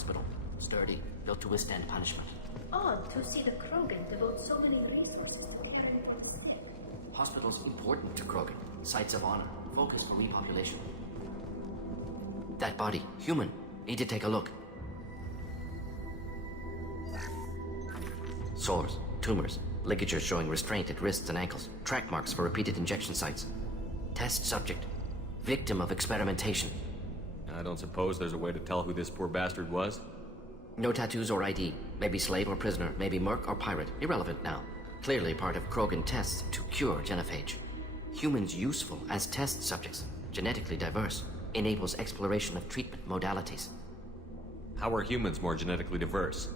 hospital. Sturdy, built to withstand punishment. Odd to see the krogan devote so many resources to caring for the sick. Hospitals important to krogan. Sites of honor. Focus for repopulation. That body, human. Need to take a look. Sores, tumors, ligatures showing restraint at wrists and ankles, track marks for repeated injection sites. Test subject. Victim of experimentation. I don't suppose there's a way to tell who this poor bastard was? No tattoos or ID. Maybe slave or prisoner, maybe merc or pirate. Irrelevant now. Clearly part of krogan tests to cure genophage. Humans useful as test subjects. Genetically diverse. Enables exploration of treatment modalities. How are humans more genetically diverse?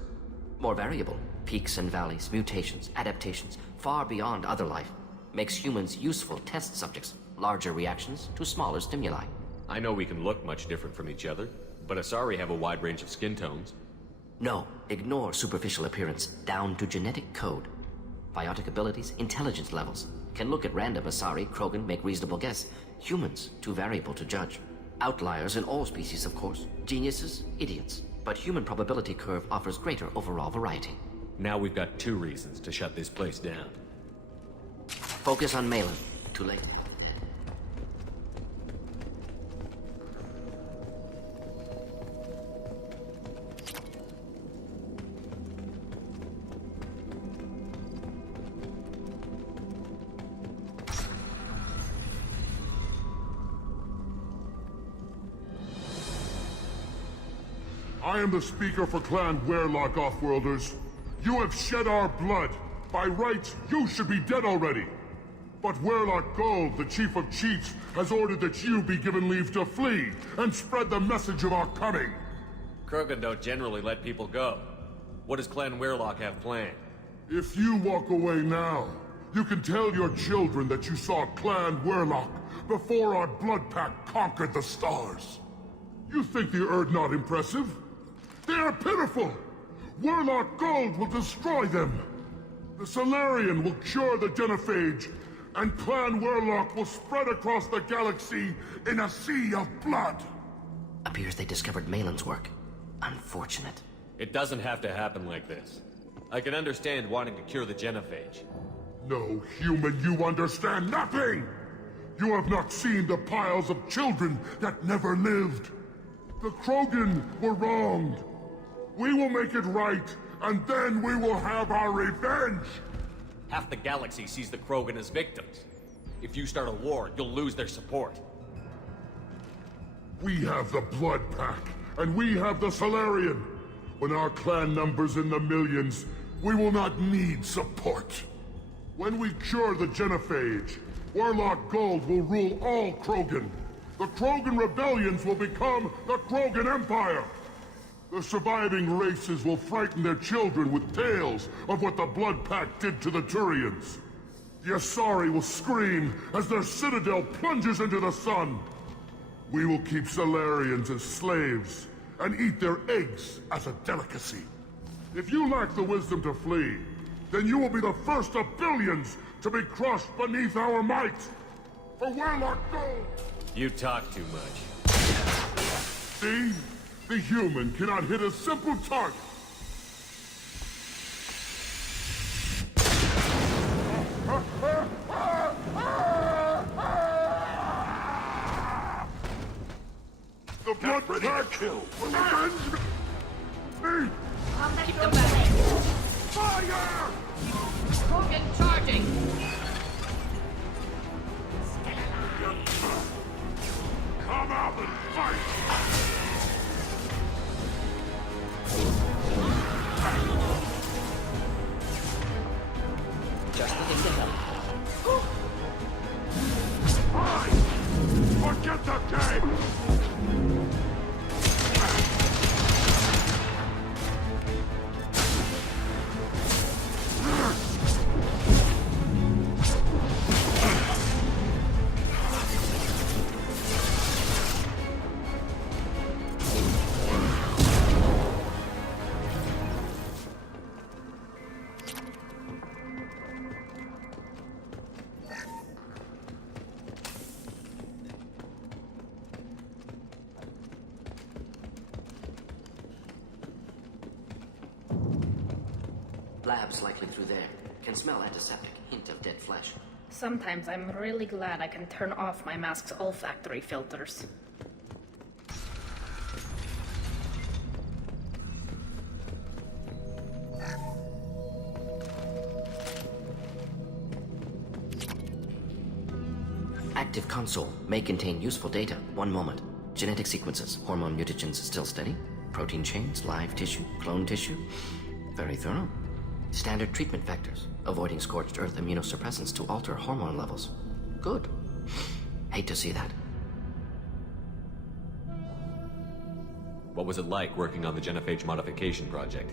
More variable. Peaks and valleys, mutations, adaptations, far beyond other life. Makes humans useful test subjects. Larger reactions to smaller stimuli. I know we can look much different from each other, but Asari have a wide range of skin tones. No, ignore superficial appearance, down to genetic code. Biotic abilities, intelligence levels. Can look at random Asari, krogan, make reasonable guess. Humans, too variable to judge. Outliers in all species, of course. Geniuses, idiots. But human probability curve offers greater overall variety. Now we've got 2 reasons to shut this place down. Focus on Maleon. Too late. I am the speaker for Clan Werlock, Offworlders. You have shed our blood. By rights, you should be dead already. But Werlock Gold, the Chief of Chiefs, has ordered that you be given leave to flee and spread the message of our coming. Krogan don't generally let people go. What does Clan Werlock have planned? If you walk away now, you can tell your children that you saw Clan Werlock before our blood pact conquered the stars. You think the Erd not impressive? They are pitiful! Werlock Gold will destroy them! The Solarian will cure the genophage, and Clan Werlock will spread across the galaxy in a sea of blood! Appears they discovered Malen's work. Unfortunate. It doesn't have to happen like this. I can understand wanting to cure the genophage. No, human, you understand nothing! You have not seen the piles of children that never lived. The krogan were wronged. We will make it right, and then we will have our revenge! Half the galaxy sees the krogan as victims. If you start a war, you'll lose their support. We have the Blood Pack, and we have the Solarian. When our clan numbers in the millions, we will not need support. When we cure the genophage, Werlock Gold will rule all krogan. The krogan rebellions will become the Krogan Empire. The surviving races will frighten their children with tales of what the Blood Pact did to the Turians. The Asari will scream as their citadel plunges into the sun. We will keep Solarians as slaves and eat their eggs as a delicacy. If you lack the wisdom to flee, then you will be the first of billions to be crushed beneath our might. For Werlock Gold! You talk too much. See? The human cannot hit a simple target. The blood pack kill. Avenge me! Keep them back. Fire! Krogan charging! Come out and fight! Just the thing to help. Fine! Forget the game! Labs likely through there. Can smell antiseptic, hint of dead flesh. Sometimes I'm really glad I can turn off my mask's olfactory filters. Active console may contain useful data. One moment. Genetic sequences, hormone mutagens still steady. Protein chains, live tissue, clone tissue. Very thorough. Standard treatment vectors, avoiding scorched earth immunosuppressants to alter hormone levels. Good. Hate to see that. What was it like working on the genophage modification project?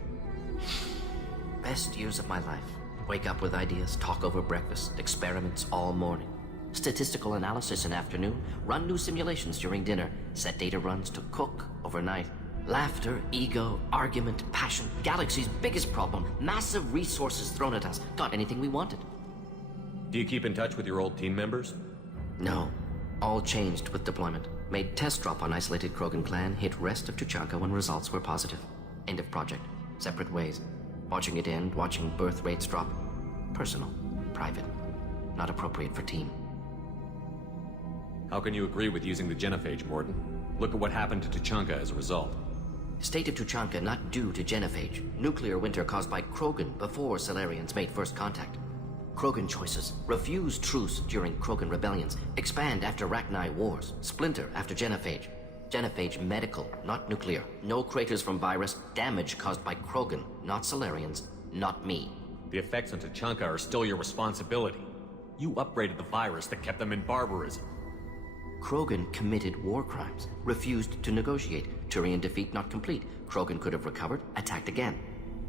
Best years of my life. Wake up with ideas, talk over breakfast, experiments all morning. Statistical analysis in afternoon, run new simulations during dinner, set data runs to cook overnight. Laughter, ego, argument, passion. Galaxy's biggest problem, massive resources thrown at us. Got anything we wanted. Do you keep in touch with your old team members? No. All changed with deployment. Made test drop on isolated Krogan clan, hit rest of Tuchanka when results were positive. End of project. Separate ways. Watching it end, watching birth rates drop. Personal. Private. Not appropriate for team. How can you agree with using the genophage, Mordin? Look at what happened to Tuchanka as a result. State of Tuchanka not due to genophage. Nuclear winter caused by Krogan before Salarians made first contact. Krogan choices. Refuse truce during Krogan rebellions. Expand after Rachni wars. Splinter after genophage. Genophage medical, not nuclear. No craters from virus. Damage caused by Krogan, not Salarians, not me. The effects on Tuchanka are still your responsibility. You upgraded the virus that kept them in barbarism. Krogan committed war crimes, refused to negotiate. Turian defeat not complete. Krogan could have recovered, attacked again.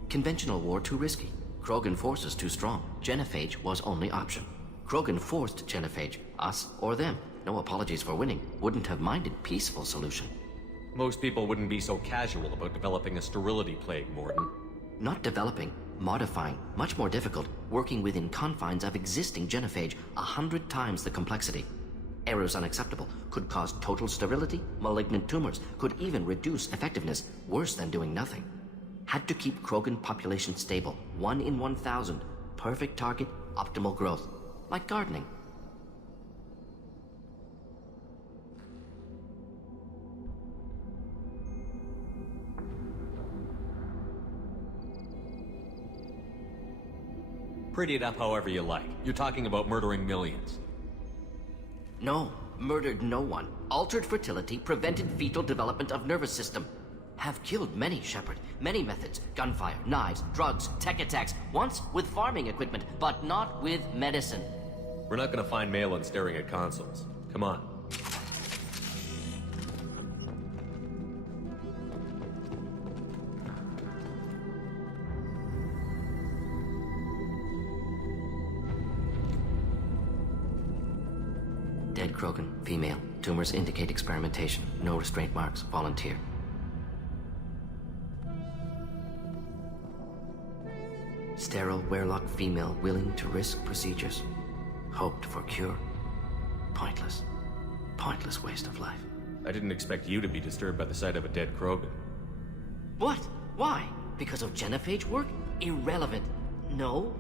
Conventional war too risky. Krogan forces too strong. Genophage was only option. Krogan forced genophage, us or them. No apologies for winning. Wouldn't have minded peaceful solution. Most people wouldn't be so casual about developing a sterility plague, Mordin. Not developing, modifying, much more difficult. Working within confines of existing genophage, 100 times the complexity. Errors unacceptable, could cause total sterility, malignant tumors, could even reduce effectiveness, worse than doing nothing. Had to keep Krogan population stable, 1 in 1,000. Perfect target, optimal growth. Like gardening. Pretty it up however you like. You're talking about murdering millions. No, murdered no one. Altered fertility, prevented fetal development of nervous system. Have killed many, Shepard. Many methods. Gunfire, knives, drugs, tech attacks. Once with farming equipment, but not with medicine. We're not gonna find Maleon staring at consoles. Come on. Dead Krogan, female. Tumors indicate experimentation. No restraint marks. Volunteer. Sterile, werelock female willing to risk procedures. Hoped for cure. Pointless. Pointless waste of life. I didn't expect you to be disturbed by the sight of a dead Krogan. What? Why? Because of genophage work? Irrelevant. No.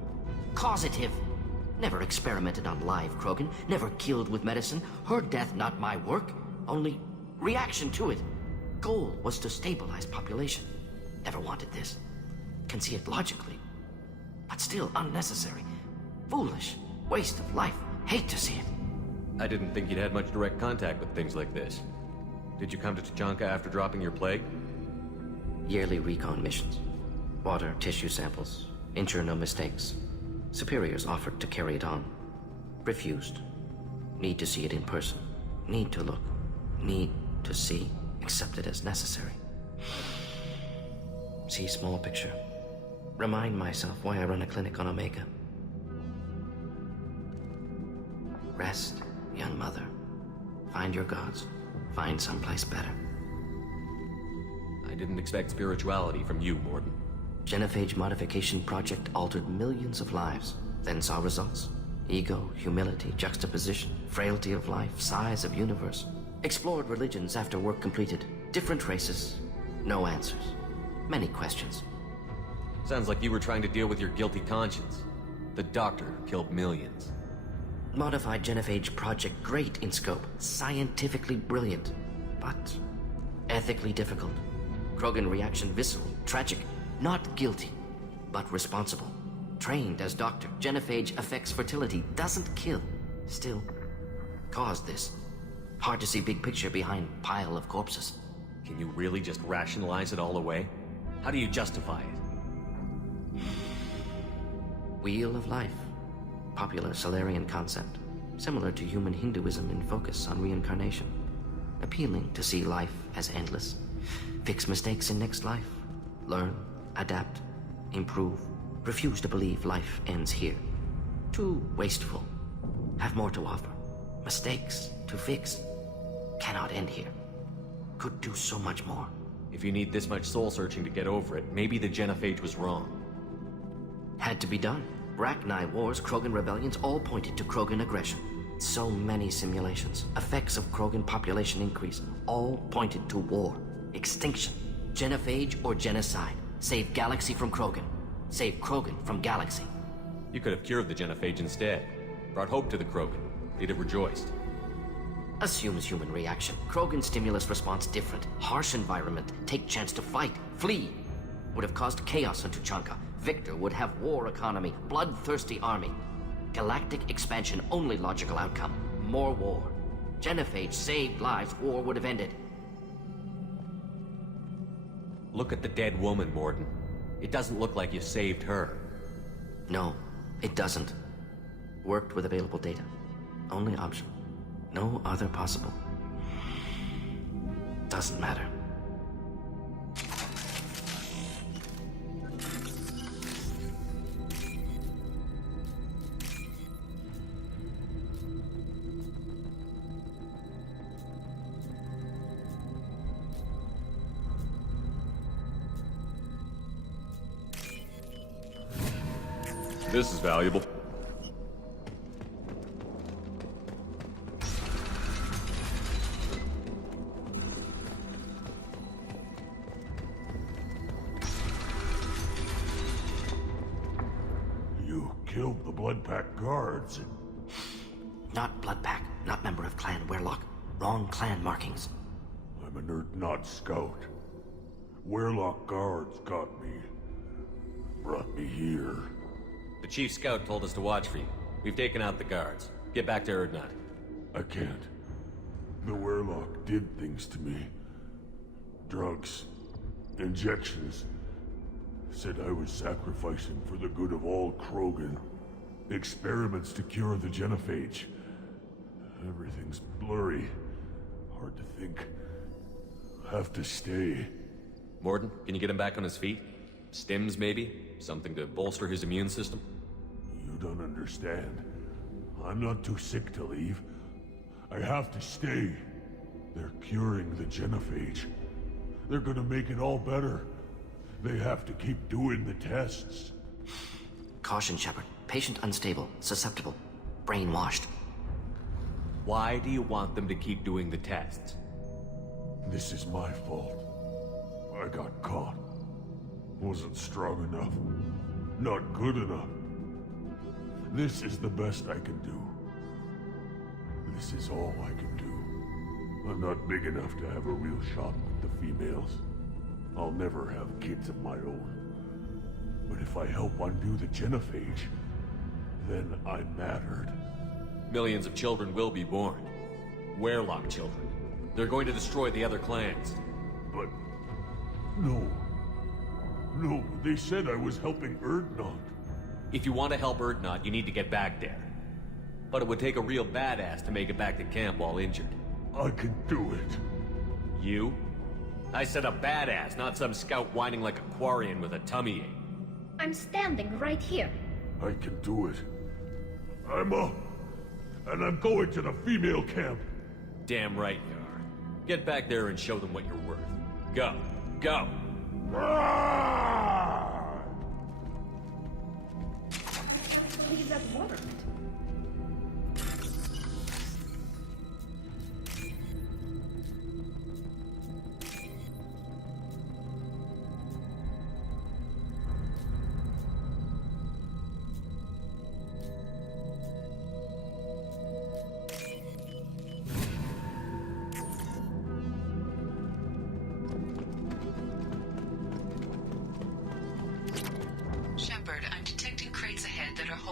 Causative. Never experimented on live Krogan. Never killed with medicine. Her death not my work. Only reaction to it. Goal was to stabilize population. Never wanted this. Can see it logically. But still unnecessary. Foolish. Waste of life. Hate to see it. I didn't think you'd had much direct contact with things like this. Did you come to Tuchanka after dropping your plague? Yearly recon missions. Water, tissue samples. Ensure no mistakes. Superiors offered to carry it on. Refused. Need to see it in person. Need to look. Need to see. Accept it as necessary. See small picture. Remind myself why I run a clinic on Omega. Rest, young mother. Find your gods. Find someplace better. I didn't expect spirituality from you, Mordin. Genophage modification project altered millions of lives, then saw results. Ego, humility, juxtaposition, frailty of life, size of universe. Explored religions after work completed. Different races. No answers. Many questions. Sounds like you were trying to deal with your guilty conscience. The doctor killed millions. Modified genophage project great in scope, scientifically brilliant, but ethically difficult. Krogan reaction visceral, tragic, not guilty, but responsible. Trained as doctor, genophage affects fertility, doesn't kill. Still, caused this. Hard to see big picture behind pile of corpses. Can you really just rationalize it all away? How do you justify it? Wheel of life. Popular Solarian concept. Similar to human Hinduism in focus on reincarnation. Appealing to see life as endless. Fix mistakes in next life. Learn, adapt, improve. Refuse to believe life ends here. Too wasteful. Have more to offer. Mistakes to fix. Cannot end here. Could do so much more. If you need this much soul-searching to get over it, maybe the genophage was wrong. Had to be done. Rachni wars, Krogan rebellions, all pointed to Krogan aggression. So many simulations, effects of Krogan population increase, all pointed to war, extinction, genophage or genocide. Save galaxy from Krogan. Save Krogan from galaxy. You could have cured the genophage instead. Brought hope to the Krogan. They'd have rejoiced. Assumes human reaction. Krogan stimulus response different. Harsh environment. Take chance to fight. Flee. Would have caused chaos on Tuchanka. Victor would have war economy. Bloodthirsty army. Galactic expansion only logical outcome. More war. Genophage saved lives. War would have ended. Look at the dead woman, Mordin. It doesn't look like you saved her. No, it doesn't. Worked with available data. Only option. No other possible. Doesn't matter. This is valuable. You killed the Blood Pack guards. Not Blood Pack, not member of Clan Werlock. Wrong clan markings. I'm a nerd, not scout. Werlock guards got me. Brought me here. The Chief Scout told us to watch for you. We've taken out the guards. Get back to Erdnot. I can't. The Werlock did things to me. Drugs. Injections. Said I was sacrificing for the good of all Krogan. Experiments to cure the genophage. Everything's blurry. Hard to think. Have to stay. Mordin, can you get him back on his feet? Stims, maybe? Something to bolster his immune system? You don't understand. I'm not too sick to leave. I have to stay. They're curing the genophage. They're gonna make it all better. They have to keep doing the tests. Caution, Shepard. Patient unstable, susceptible, brainwashed. Why do you want them to keep doing the tests? This is my fault. I got caught. Wasn't strong enough. Not good enough. This is the best I can do. This is all I can do. I'm not big enough to have a real shot with the females. I'll never have kids of my own. But if I help undo the genophage, then I mattered. Millions of children will be born. Werlock children. They're going to destroy the other clans. But... no. No, they said I was helping Erdnot. If you want to help Erdnot, you need to get back there. But it would take a real badass to make it back to camp while injured. I can do it. You? I said a badass, not some scout whining like a Quarian with a tummy ache. I'm standing right here. I can do it. I'm up. And I'm going to the female camp. Damn right you are. Get back there and show them what you're worth. Go. Go! Leave that water.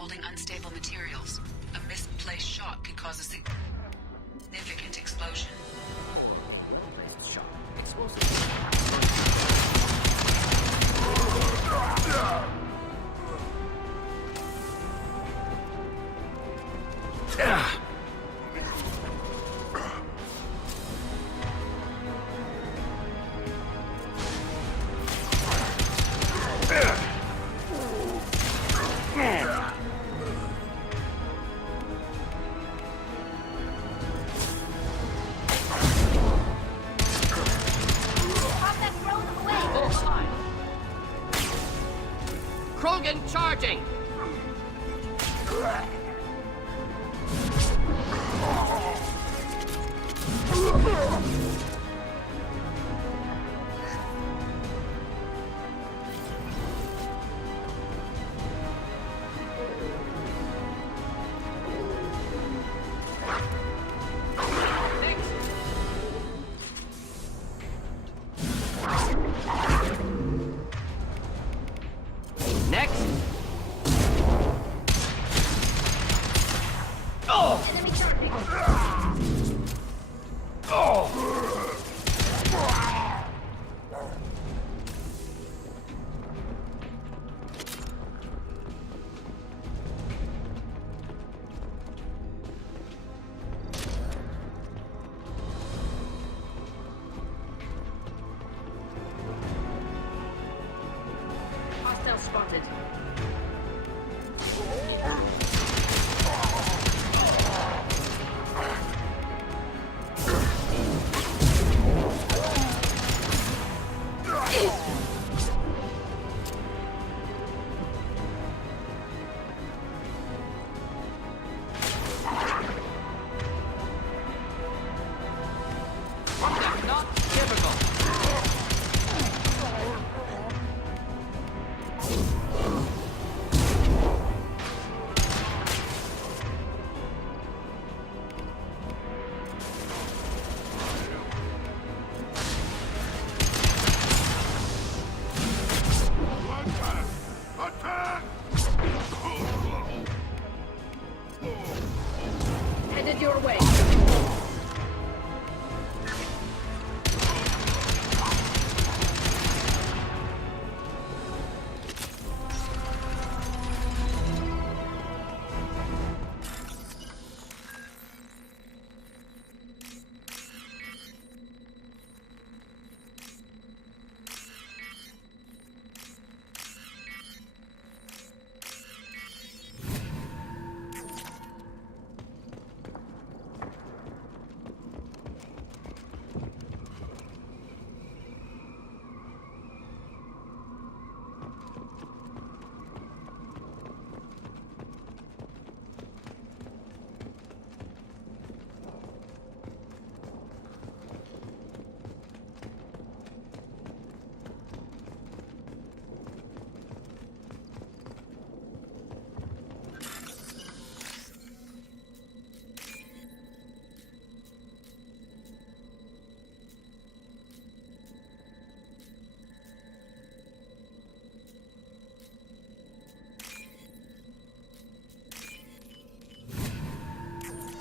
holding unstable materials. A misplaced shot could cause a significant explosion. Shock. Explosive. Krogan charging! Next! Enemy charging. Hostile spotted. That's not typical. Attack! Headed your way.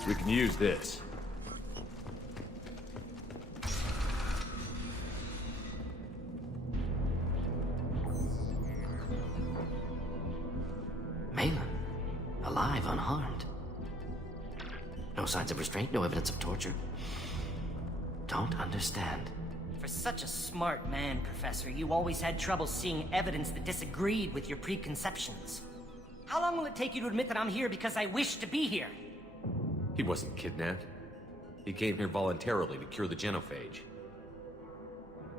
We can use this. Maleon, alive, unharmed. No signs of restraint, no evidence of torture. Don't understand. For such a smart man, Professor, you always had trouble seeing evidence that disagreed with your preconceptions. How long will it take you to admit that I'm here because I wish to be here? He wasn't kidnapped. He came here voluntarily to cure the genophage.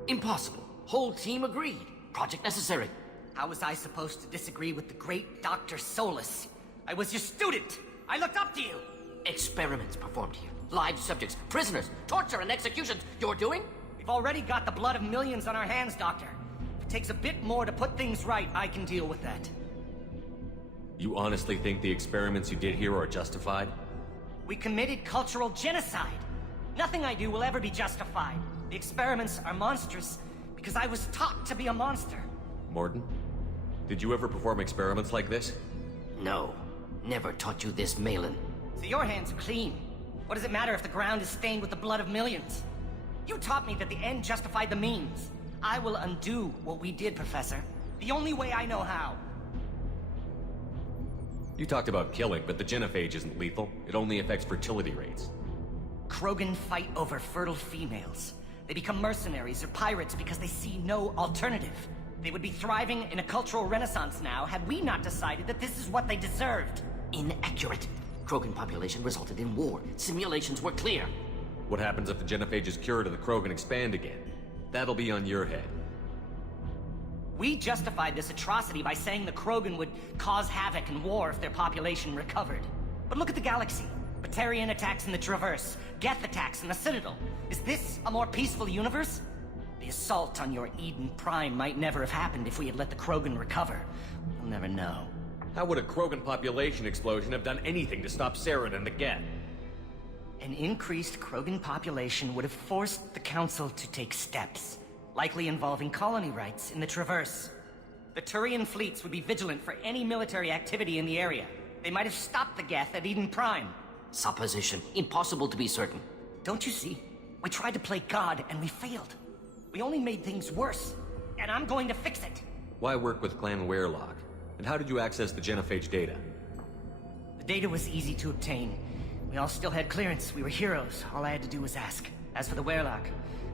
Impossible. Whole team agreed. Project necessary. How was I supposed to disagree with the great Dr. Solus? I was your student! I looked up to you! Experiments performed here. Live subjects, prisoners, torture and executions. You're doing? We've already got the blood of millions on our hands, Doctor. If it takes a bit more to put things right, I can deal with that. You honestly think the experiments you did here are justified? We committed cultural genocide. Nothing I do will ever be justified. The experiments are monstrous because I was taught to be a monster. Mordin, did you ever perform experiments like this? No. Never taught you this, Maleon. So your hands are clean. What does it matter if the ground is stained with the blood of millions? You taught me that the end justified the means. I will undo what we did, Professor. The only way I know how. You talked about killing, but the genophage isn't lethal. It only affects fertility rates. Krogan fight over fertile females. They become mercenaries or pirates because they see no alternative. They would be thriving in a cultural renaissance now had we not decided that this is what they deserved. Inaccurate. Krogan population resulted in war. Simulations were clear. What happens if the genophage is cured and the krogan expand again? That'll be on your head. We justified this atrocity by saying the Krogan would cause havoc and war if their population recovered. But look at the galaxy. Batarian attacks in the Traverse, Geth attacks in the Citadel. Is this a more peaceful universe? The assault on your Eden Prime might never have happened if we had let the Krogan recover. We'll never know. How would a krogan population explosion have done anything to stop Saren and the Geth? An increased Krogan population would have forced the Council to take steps, likely involving colony rights in the Traverse. The Turian fleets would be vigilant for any military activity in the area. They might have stopped the Geth at Eden Prime. Supposition. Impossible to be certain. Don't you see? We tried to play God and we failed. We only made things worse, and I'm going to fix it. Why work with Clan Werelock? And how did you access the genophage data? The data was easy to obtain. We all still had clearance. We were heroes. All I had to do was ask. As for the Werelock,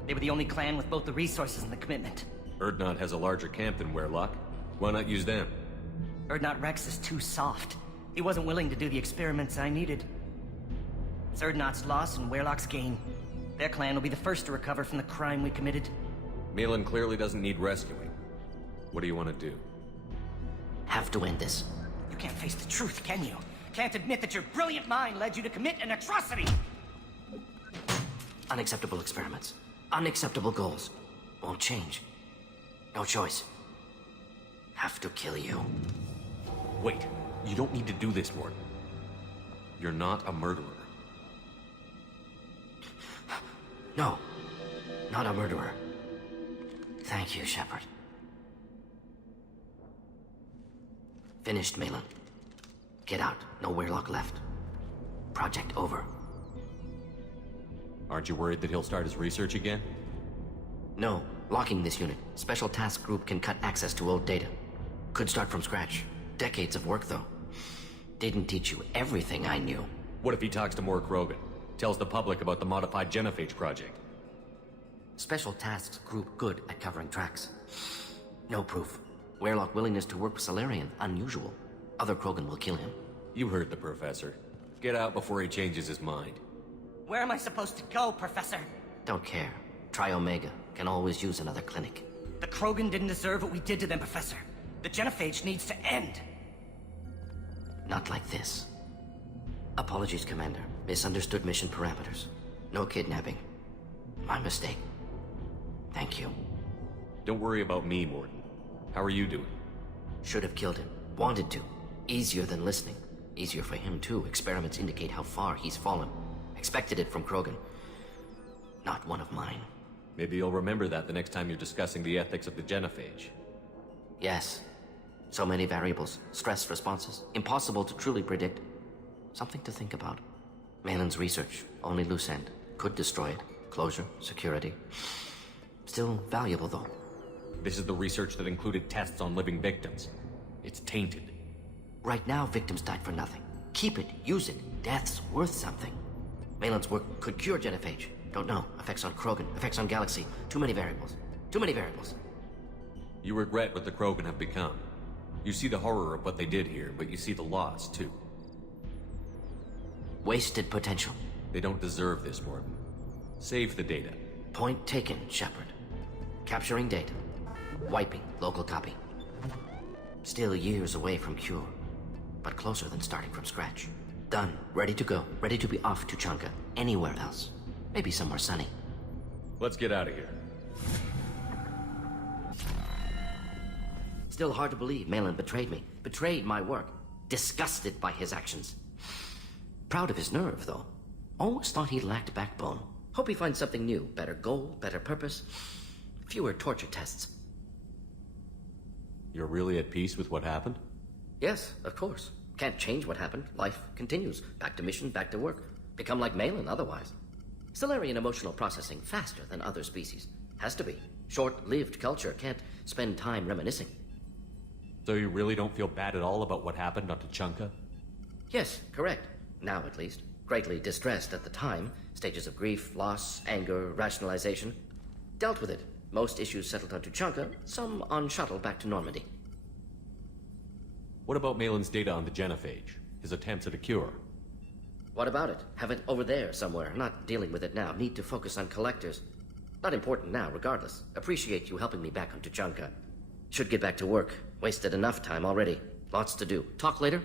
they were the only clan with both the resources and the commitment. Urdnot has a larger camp than Werelock. Why not use them? Urdnot Rex is too soft. He wasn't willing to do the experiments I needed. It's Urdnot's loss and Werelock's gain. Their clan will be the first to recover from the crime we committed. Maleon clearly doesn't need rescuing. What do you want to do? Have to end this. You can't face the truth, can you? Can't admit that your brilliant mind led you to commit an atrocity! Unacceptable experiments. Unacceptable goals. Won't change. No choice. Have to kill you. Wait, you don't need to do this, Mordin. You're not a murderer. No. Not a murderer. Thank you, Shepard. Finished, Maleon. Get out. No Werelock left. Project over. Aren't you worried that he'll start his research again? No. Locking this unit. Special task group can cut access to old data. Could start from scratch. Decades of work, though. Didn't teach you everything I knew. What if he talks to more krogan? Tells the public about the modified genophage project? Special tasks group good at covering tracks. No proof. Werelock willingness to work with Salarian, unusual. Other krogan will kill him. You heard the professor. Get out before he changes his mind. Where am I supposed to go, Professor? Don't care. Try Omega. Can always use another clinic. The Krogan didn't deserve what we did to them, Professor. The genophage needs to end. Not like this. Apologies, Commander. Misunderstood mission parameters. No kidnapping. My mistake. Thank you. Don't worry about me, Mordin. How are you doing? Should have killed him. Wanted to. Easier than listening. Easier for him, too. Experiments indicate how far he's fallen. Expected it from Krogan. Not one of mine. Maybe you'll remember that the next time you're discussing the ethics of the genophage. Yes. So many variables. Stress responses. Impossible to truly predict. Something to think about. Maleon's research. Only loose end. Could destroy it. Closure. Security. Still valuable, though. This is the research that included tests on living victims. It's tainted. Right now, victims died for nothing. Keep it. Use it. Death's worth something. Maleon's work could cure genophage. Don't know. Effects on Krogan. Effects on Galaxy. Too many variables. Too many variables. You regret what the krogan have become. You see the horror of what they did here, but you see the loss, too. Wasted potential. They don't deserve this, Mordin. Save the data. Point taken, Shepard. Capturing data. Wiping local copy. Still years away from cure, but closer than starting from scratch. Done. Ready to go. Ready to be off Tuchanka. Anywhere else. Maybe somewhere sunny. Let's get out of here. Still hard to believe Maleon betrayed me. Betrayed my work. Disgusted by his actions. Proud of his nerve, though. Always thought he lacked backbone. Hope he finds something new. Better goal, better purpose. Fewer torture tests. You're really at peace with what happened? Yes, of course. Can't change what happened. Life continues. Back to mission, back to work. Become like Maleon otherwise. Solarian emotional processing faster than other species. Has to be. Short-lived culture can't spend time reminiscing. So you really don't feel bad at all about what happened on Tuchanka? Yes, correct. Now at least. Greatly distressed at the time. Stages of grief, loss, anger, rationalization. Dealt with it. Most issues settled on Tuchanka, some on shuttle back to Normandy. What about Malin's data on the genophage? His attempts at a cure? What about it? Have it over there somewhere. Not dealing with it now. Need to focus on collectors. Not important now, regardless. Appreciate you helping me back on Tuchanka. Should get back to work. Wasted enough time already. Lots to do. Talk later?